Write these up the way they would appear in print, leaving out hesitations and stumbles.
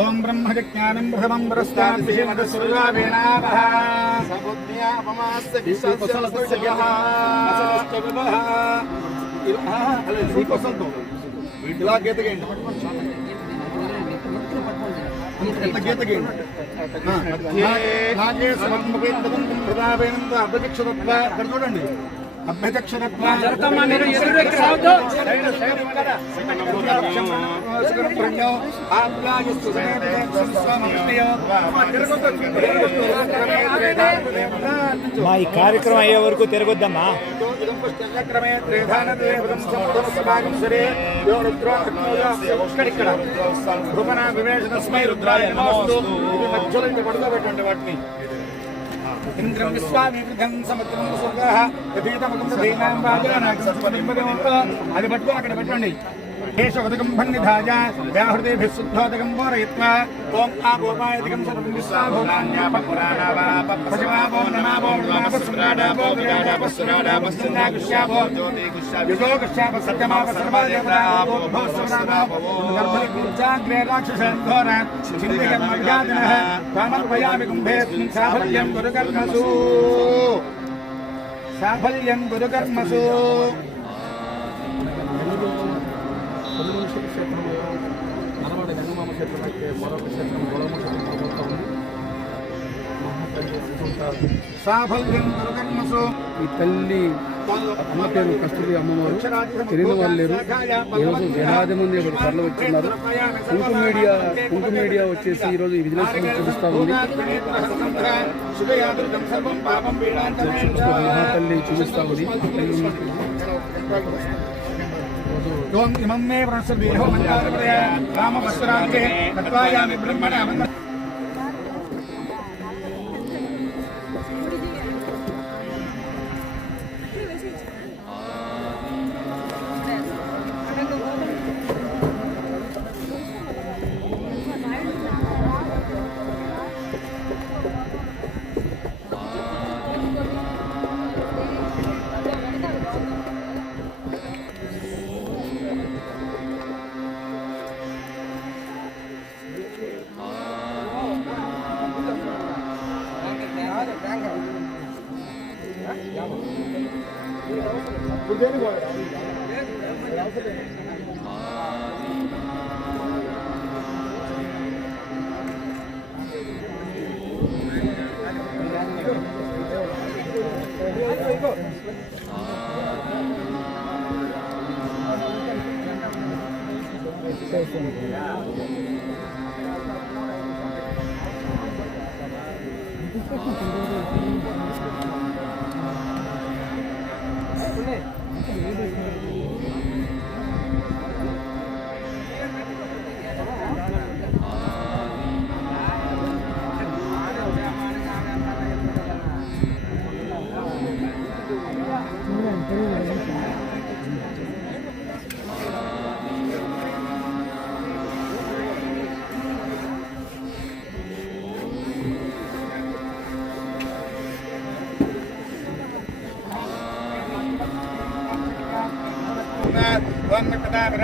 ओम ब्रह्मज्ञानं प्रथमं पुरस्ताद्विषयमदसुरगावेनावः समुद्यापमास्य विश्वसलसयः असलस्तवः सीपसंतो ఇలా గీతగేయండి గీతగేయండి నాగే సమర్పేంద్రం ప్రదావేనంత అభ్యక్షరత్వ ఇక్కడ చూడండి అభ్యక్షరత్వ మా ఈ కార్యక్రమం అయ్యే వరకు తిరగొద్దమ్మా. వాటిని ఇంద్రం విశ్వామికృతం సముద్రం స్వర్గః యథీతమకం దైనాం అది పట్టుకొని అక్కడ పెట్టండి. కేశవదకం భన్నిధాయ వ్యాహృదేభిः శుద్ధోదకం పూరయిత్వా ఓం ఆపోపాయతికం సర్వం విశ్వాభూతాన్యాపపురాణావాపశివాభో నమాభో నమాపస్సురాడాభో విరాడాపస్సురాడాపస్సురాగుష్యాభో యుగోగుష్యాభ సత్యమాప సర్వాదేవతాభో స్వరాడాభో గర్భగుర్జాగ్రే రాక్షసంఘోర చింతకర్మవ్యాధినః త్వామర్పయామి కుంభేస్మిన్ సాఫల్యం గురుకర్మసు సాఫల్యం గురుకర్మసు. క్షేత్రం మనవాడ గంగమామ క్షేత్రం అయితే మరొక క్షేత్రం గొడవ క్షేత్రం సాఫల్యం గురుకర్మసు. ఈ తల్లి అమ్మ పేరు కస్తూరి అమ్మవారు. తెలియని వాళ్ళు లేరు. ఈరోజు వేలాది మంది ఇక్కడ తరలి వచ్చిన్నారు. కుంకుమ మీడియా వచ్చేసి ఈరోజు ఈ విజిలెన్స్ చూపిస్తూ ఉంది. మహాతల్లి చూపిస్తూ ఉంది. ఇమం మే వ్రసదేహో మంత్రాలయ రామవస్త్రాంతే తత్వాయామి బ్రహ్మణ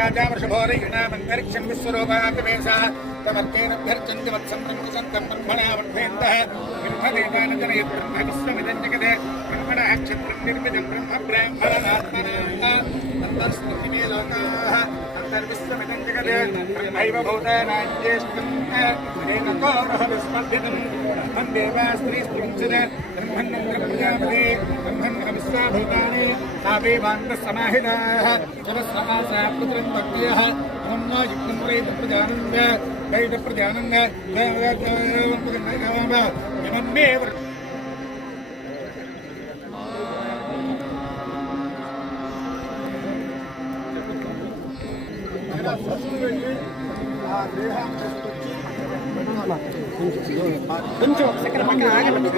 राजा वृषभोरिणामन्तरिक्षं विश्वरूपाभिवेशः तमर्केनभ्यर्चन्ति वत्सम्प्रमुखसन्तं ब्रह्मणा वर्धयन्तः ब्रह्मदेवानजनयद्ब्रह्म विश्वमिदं जगदे ब्रह्मणः क्षत्रं निर्मितं ब्रह्म ब्राह्मणात्मनः अन्तर्स्मृतिमे लोकाः अन्तर्विश्वमिदं जगदे ब्रह्मैव भूतानाज्येष्ठं येनको रः विस्पर्धितं ब्रह्मं देवा स्त्रीस्त्रिंशद ब्रह्मण्यं ब्रह्मजापदे ब्रह्मण्यः विश्वाभूतानि तावेवान्तः जलसमासा पुत्रं भक्त्यः ओम्नो युक्तं प्रेतप्रजानन्द दैवप्रजानन्द इममेव కొంచెం చక్కెర పక్కన ఆగండి.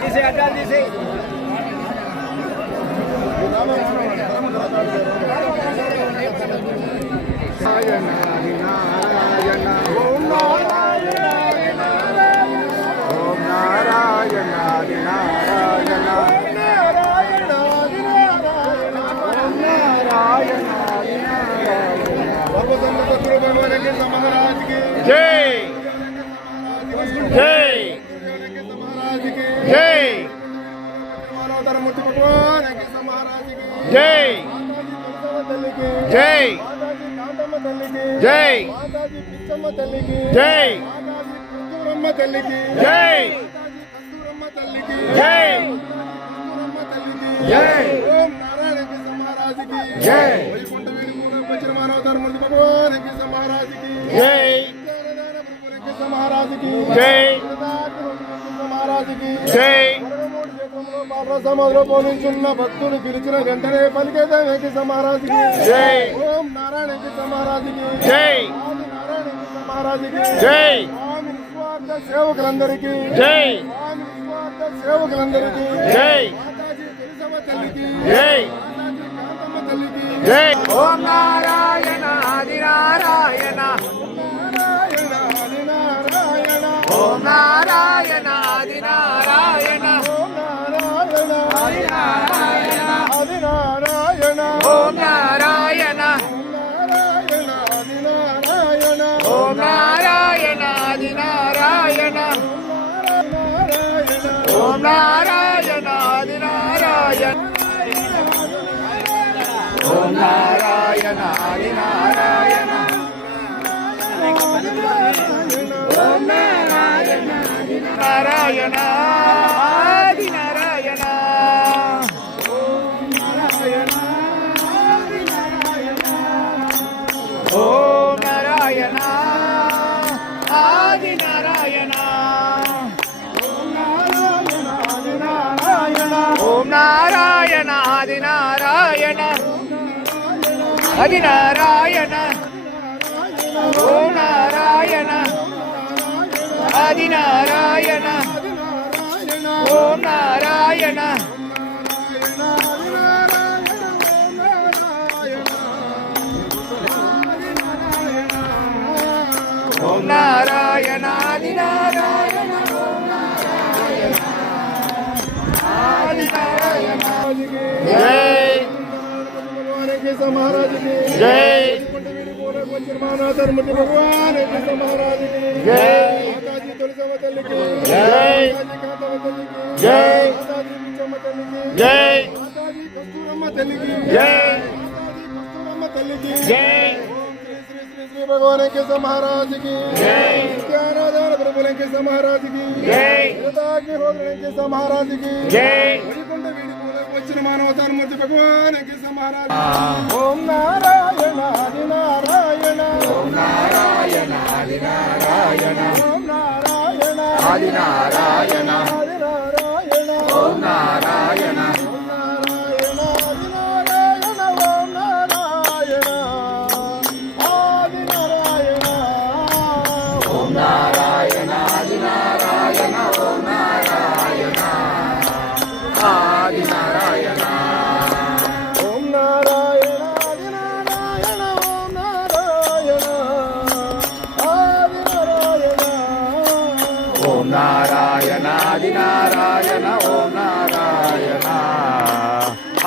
తీసే అడ్డాలు తీసే నారాయణ నారాయణ ఓం నారాయణ ఓం నారాయణ నారాయణ నారాయణ తల్లికి జై మాతాజీ కాంతమ్మ తల్లికి జై మాతాజీ పిచ్చమ్మ తల్లికి జై మాతాజీ కస్తూరమ్మ తల్లికి జై మాతాజీ కస్తూరమ్మ తల్లికి జై కస్తూరమ్మ తల్లికి జై ఓం నారాయణ కృష్ణ మహారాజుకి జై వైకుంఠ వీడిమూలం వచ్చిన మానవతారమూర్తి భగవాన్ కృష్ణ మహారాజుకి జై జ్ఞానదాన ప్రభు కృష్ణ మహారాజుకి జై కృష్ణ మహారాజుకి జై వరదమూడి క్షేత్రంలో పార్వ సమాధిలో పోలించున్న భక్తులు పిలిచిన వెంటనే పలికేదే వెంకట మహారాజుకి జై ఓం నారాయణ కృష్ణ మహారాజుకి జై ఆది నారాయణ కృష్ణ మహారాజుకి జై స్వామి నిస్వార్థ సేవకులందరికీ జై స్వామి నిస్వార్థ సేవకులందరికీ జై మాతాజీ తులసమ్మ తల్లికి జై మాతాజీ కాంతమ్మ తల్లికి జై ఓం నారాయణ ఆది నారాయణ నారాయణ ఆది నారాయణ ఓం నారాయణ ఆది నారాయణ ఓం నారాయణ ఆది నారాయణ ఆది నారాయణ ఓం నారాయణ ఓం నారాయణ ఆది నారాయణ ఓం నారాయణ ఆది నారాయణ ఓం నారాయణ ఆది నారాయణ ఓం నారాయణ నారాయణ ఆది నారాయణ ఓం నారాయణ ఆది నారాయణ ఓం నారాయణ ఆది నారాయణ ఆది నారాయణ ఓం నారాయణ ఆది నారాయణ ఓం నారాయణ ఓం నారాయణ ఆది నారాయణ ఆది నారాయణ జై మహారాజుకి జై మానవతారమూర్తి భగవాన్ కృష్ణ మహారాజుకి జై మాతాజీ తులసమ్మ తల్లికి జై మాతాజీ కాంతమ్మ తల్లికి జై మాతాజీ పిచ్చమ్మ తల్లికి జై మాతాజీ కస్తూరమ్మ తల్లికి జై మాతాజీ కస్తూరమ్మ తల్లికి జై ఓం శ్రీ శ్రీ శ్రీ శ్రీ భగవాన్ వెంకట మహారాజుకి జై నిత్యారాధన ప్రభు వెంకట మహారాజుకి జై కృతజ్ఞహోత్ర వెంకట మహారాజుకి జై వైకుంఠ వీడిపోలకు వచ్చిన మానవతారమూర్తి భగవాన్ వెంకట మహారాజు ఓం నారాయణ ఆది నారాయణ ఓం నారాయణ ఆది నారాయణ ఓం నారాయణ ఆది నారాయణ ఆది నారాయణ ఓం నారాయణ ఓం నారాయణ ఆది నారాయణ ఓం నారాయణ ఆది నారాయణ ఓం నారాయణ ఆది నారాయణ ఓం నారాయణ ఆది నారాయణ ఓం నారాయణ ఆది నారాయణ ఓం నారాయణ ఆది నారాయణ ఓం నారాయణ ఆది నారాయణ ఓం నారాయణ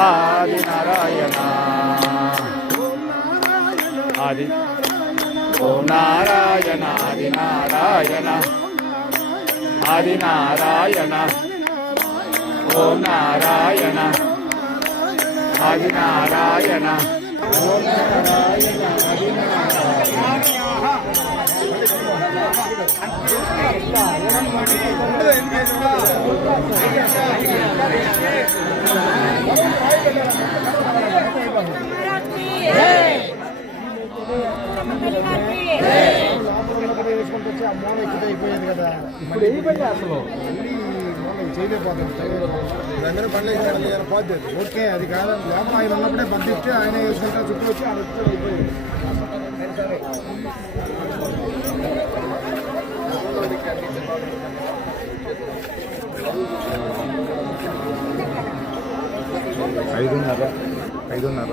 ఆది నారాయణ ఆది ఓం నారాయణ ఆది నారాయణ ఆది నారాయణ ఓం నారాయణ ఆది నారాయణ ఓం నారాయణ ఆది అయిపోయేది కదా ఇప్పుడు అయిపోయింది అసలు చేయలేకపోతాం అందరూ పనులు వేసిన పోద్ది ఓకే అది కాదు లోపల ఆయన ఉన్నప్పుడే బద్దిస్తే ఆయన వేసుకుంటా చుట్టూ వచ్చి ఆయన వచ్చి అయిపోయింది ఐదున్నర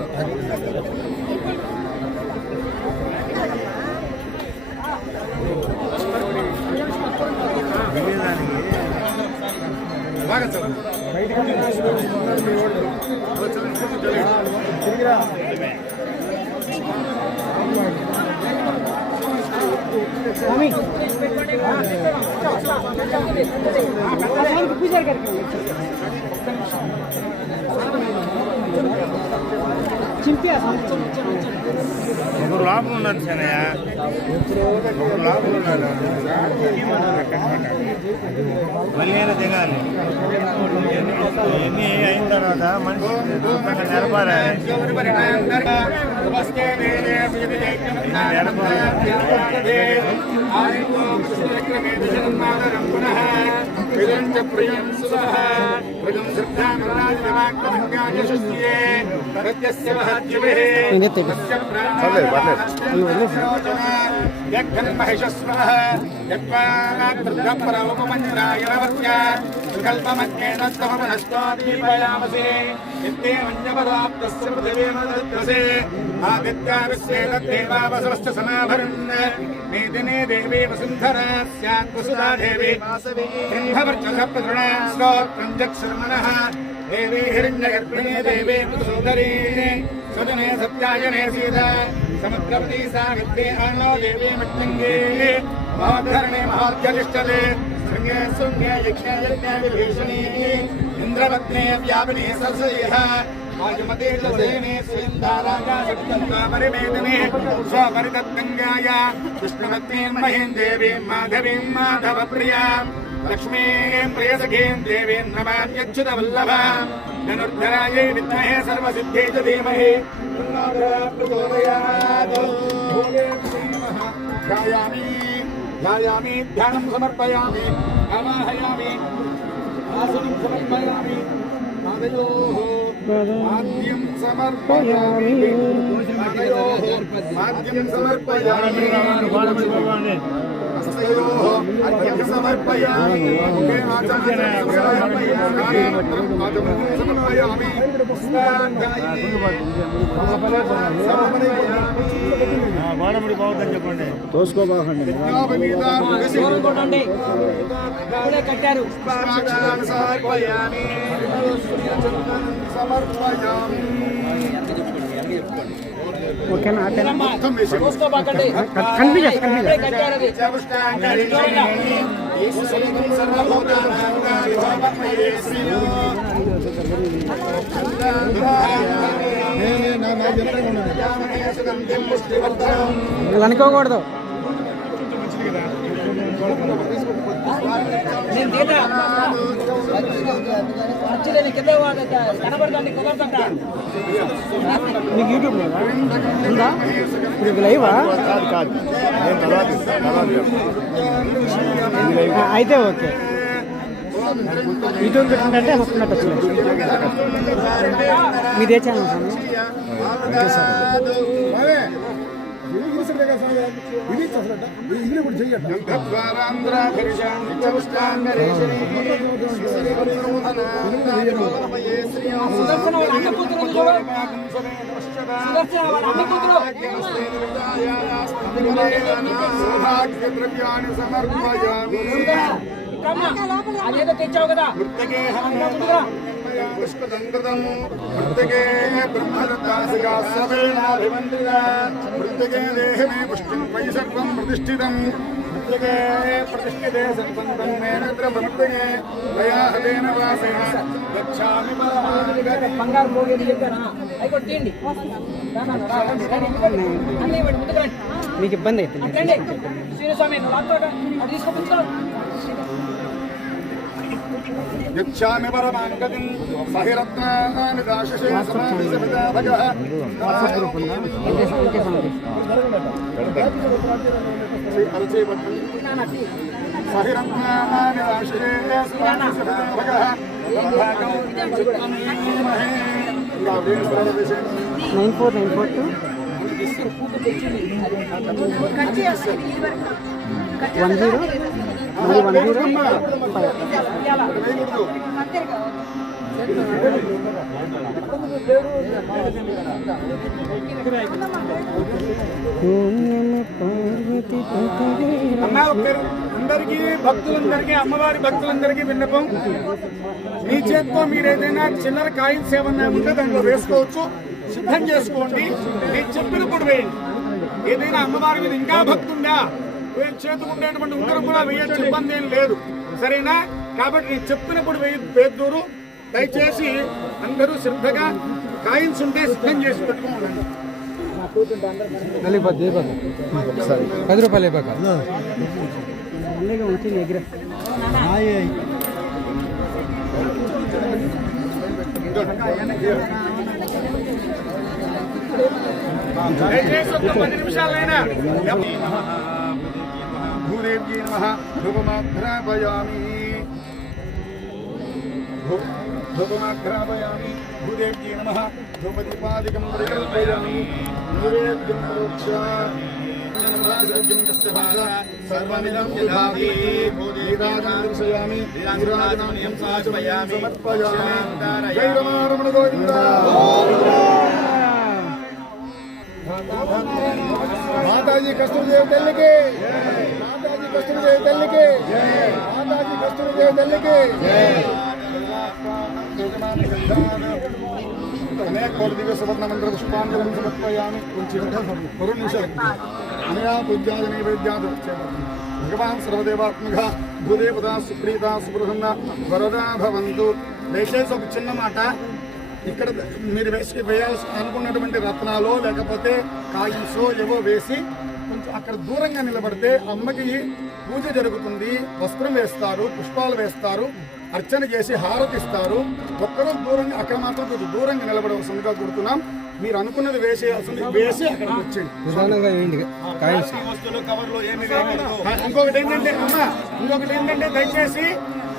పూజ ఒకరు లోపల ఉన్నారు శనయ్య, ఒకరు లోపల ఉన్నారు. మళ్ళీ దిగాలి. ఇవన్నీ అయిన తర్వాత మనిషి నిలబడాలి. మేదినే దేవీ వసుంధరా స్యాత్ వసుధా దేవి శ్రోత్రం జక్షర్మణః దేవీ హిరణ్యగర్భిణీ దేవీ సుందరీ సుజనే సత్యాయనే సీతా సముద్రవతీ సావిత్రీ అన్నో దేవీ మృత్యుంగే మహోద్ధరణే మహోద్యతిష్టతే శృంగే శృంగే యజ్ఞే యజ్ఞే విభీషణీ ఇంద్రపత్నే వ్యాపినీ సరసయః ఆజమతే లసేనే సింధారాజా సత్యంగా పరిమేదినే స్వపరితత్గంగాయ విష్ణువత్రీం మహీం దేవీం మాధవీం మాధవప్రియా లక్ష్మీం ప్రియసఖీం దేవీం నమామ్యచ్యుత వల్లభా ధనుర్ధరాయై విద్మహే సర్వసిద్ధే చ ధీమహి ధ్యాయామి ధ్యానం సమర్పయామి ఆవాహయామి ఆసనం సమర్పయామి మాద్యం సమర్పయామి మాద్యం సమర్పయామి అర్ఘ్యం సమర్పయామి సమర్పయామి వాడముడి బాగుందని చెప్పండి. తోసుకోబాకండి కట్టారు. సమర్పయామి సమర్పయామి. ఓకేనా? అనుకోకూడదు. నీకు యూట్యూబ్ ఉందా? ఇప్పుడు లైవా? అయితే ఓకే. యూట్యూబ్ పెట్టిందంటే వస్తున్నట్టు వచ్చింది. మీదే ఛానల్ సౌభాగ్యద్రవ్యాన్ని సమర్పయామి. అదేదో తెచ్చావు కదా. మృతకే పుష్పదంకృతం మృతకే బ్రహ్మదత్తాసిగా సవేనాభివందిత మృతకే దేహమే పుష్టిం వై సర్వం ప్రతిష్ఠితం మృతకే ప్రతిష్ఠితే సర్వంతం మేనత్ర మృతకే దయాహవేన వాసేన గచ్ఛామి బంగారు పోగేది చెప్పానా అయి కొట్టిండి. మీకు ఇబ్బంది అవుతుంది. శ్రీస్వామి అది తీసుకుంటావు. యచ్ఛామి పరమాంగతిం సహిరత్నాని దాశశే సమాధిసపితా భగః సహిరత్నాని దాశశే సమాధిసపితా భగః 94942 అందరికీ భక్తులందరికీ అమ్మవారి భక్తులందరికీ విన్నపం, మీ చేత్తో మీరు ఏదైనా చిల్లర కాయిన్స్ ఏమన్నా ఉంటే దాంట్లో వేసుకోవచ్చు, సిద్ధం చేసుకోండి. నేను చెప్పినప్పుడు వేయండి. ఏదైనా అమ్మవారి మీద ఇంకా భక్తి ఉందా చేతికి ఉండేటువంటి ఉంగరం కూడా వేయచ్చు, ఇబ్బంది ఏం లేదు. సరేనా? కాబట్టి నేను చెప్పినప్పుడు వేద్దూరు. దయచేసి అందరూ శ్రద్ధగా కాయిన్స్ ఉంటే సిద్ధం చేసి పెట్టుకోండి. 10 రూపాయలు అయిపోక దయచేసి ఒక 10 నిమిషాలైనా భూదేవ్యై నమః ధూపమాఘ్రాపయామి భూదేవ్యై నమః ధూపదీపాదికం ప్రకల్పయామి నైవేద్యం ప్రోక్ష్య సర్వమిదం దదామి నీరాజనం దర్శయామి నీరాజనం సమర్పయామి జై రమారమణ గోవింద మాతాజీ కస్తూరిదేవి తల్లికి మాతాజీ కస్తూరిదేవి తల్లికి మాతాజీ కస్తూరిదేవి తల్లికి అనేక కోటి దివ్య సువర్ణ మంత్ర పుష్పాంజలం సమర్పయామి. కొంచెం 2 నిమిషాలు అనయా పూజ్యాది నైవేద్యాదు భగవాన్ సర్వదేవాత్మక భూదేవతా సుప్రీత సుప్రసన్న వరదా భవంతు. దయచేసి ఒక చిన్న మాట, ఇక్కడ మీరు వేయాల్సి అనుకున్నటువంటి రత్నాలు లేకపోతే కాయిన్సో ఏవో వేసి కొంచెం అక్కడ దూరంగా నిలబడితే అమ్మకి పూజ జరుగుతుంది. వస్త్రం వేస్తారు, పుష్పాలు వేస్తారు, అర్చన చేసి హారతిస్తారు. ఒక్కరూ దూరంగా అక్కడ మాత్రం కొంచెం దూరంగా నిలబడవలసిందిగా కోరుతున్నాం. మీరు అనుకున్నది వేసేయాల్సింది వేసి అక్కడికి వచ్చేయండి. ఇంకొకటి ఏంటంటే అమ్మా, ఇంకొకటి ఏంటంటే దయచేసి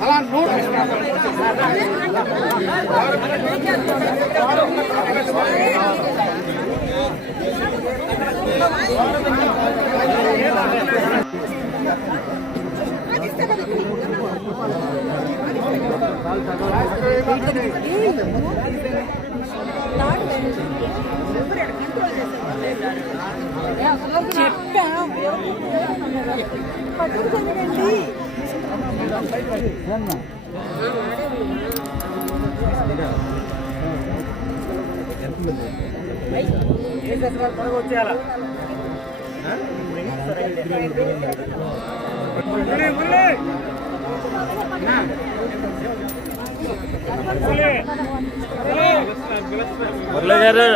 అలా నోట్ వచ్చేయాలా మురళి గారు